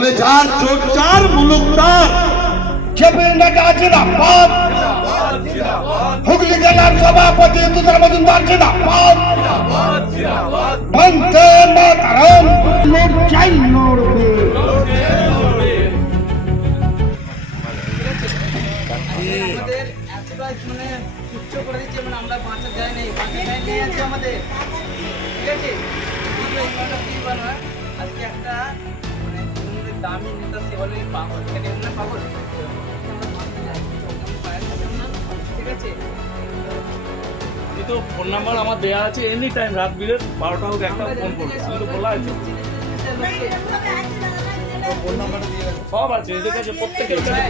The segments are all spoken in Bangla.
বলে যার চোখ চার মুলুক তার চেপেন্ডাটা জিন্দাবাদ। হুগলি জেলার সভাপতি তুষার মজুমদার জিন্দাবাদ। বন্দে মাতরম। লড়াই লড়বে আমাদের এতটাই মানে তুচ্ছ করে দিচ্ছে মানে আমরা বাঁচা যায় নাই বাঁচা যায় নেই আমাদের। ঠিক আছে? দামি নেতা সে বলে পাগল। না পাগল ঠিক আছে? এই ফোন নাম্বার আমার দেওয়া আছে এনি টাইম রাত বিরেত বারোটা হোক একটা ফোন করবে। আমি তো বলা আছে। সব আছে এদের কাছে প্রত্যেকের কাছে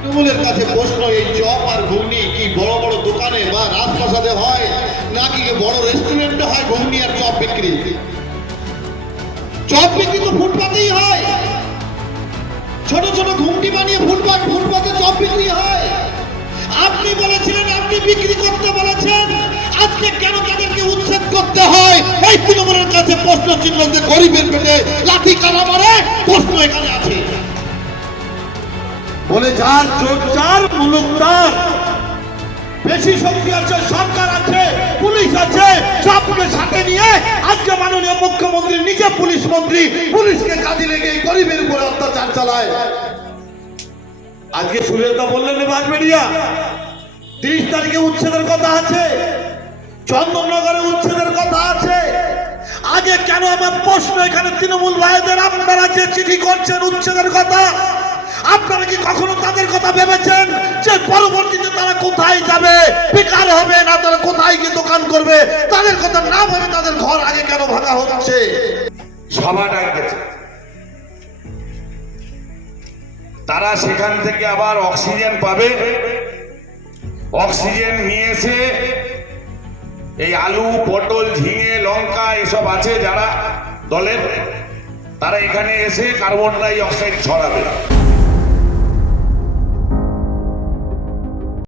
তৃণমূলের কাছে প্রশ্ন এই চপ আর ঘুগনি কি বড় বড় দোকানে বা রাজপ্রাসাদে হয়? নাকি বড় রেস্টুরেন্টে হয় ঘুগনি আর চপ বিক্রি। চপ বিক্রি তো ফুটপাতেই হয়। ছোট ছোট ঘুমটি বানিয়ে ফুটপাত, ফুটপাতে চপ বিক্রি হয়। আপনি বলেছিলেন, আপনি বিক্রি করতে বলেছেন। আজকে কেন তাদেরকে উচ্ছেদ করতে হয়? এই তৃণমূলের কাছে প্রশ্ন চিহ্ন যে গরিবের পেটে লাঠি কারা মারে, প্রশ্ন এখানে আছে। বলে যার চোখ চার মুলুক তার। বেশি শক্তি আছে, সরকার আছে। পুলিশ আছে সবকে সাথে নিয়ে আজকে মাননীয় মুখ্যমন্ত্রী, নিজে পুলিশ মন্ত্রী, পুলিশকে কাজে লেগে গরিবের উপর অত্যাচার চালায়। আজকে সুরেন্দা বললেন বাজবেড়িয়া তিরিশ তারিখে উচ্ছেদের কথা আছে, চন্দননগরে উচ্ছেদের কথা আছে। আগে কেন আমার প্রশ্ন এখানে তৃণমূল ভাইদের? আপনারা যে চিঠি করছেন উচ্ছেদের কথা, আপনারা কি কখনো তাদের কথা ভেবেছেন যে পরবর্তীতে তারা কোথায় যাবে? বেকার হবে না, তারা কোথায় করবে, তাদের কথা না ভেবে তাদের ঘর আগে কেন ভাঙা হচ্ছে সভা তারা সেখান থেকে আবার অক্সিজেন পাবে। অক্সিজেন নিয়ে এসে এই আলু, পটল, ঝিঙে, লঙ্কা এসব আছে যারা দলের, তারা এখানে এসে কার্বন ডাই অক্সাইড ছড়াবে।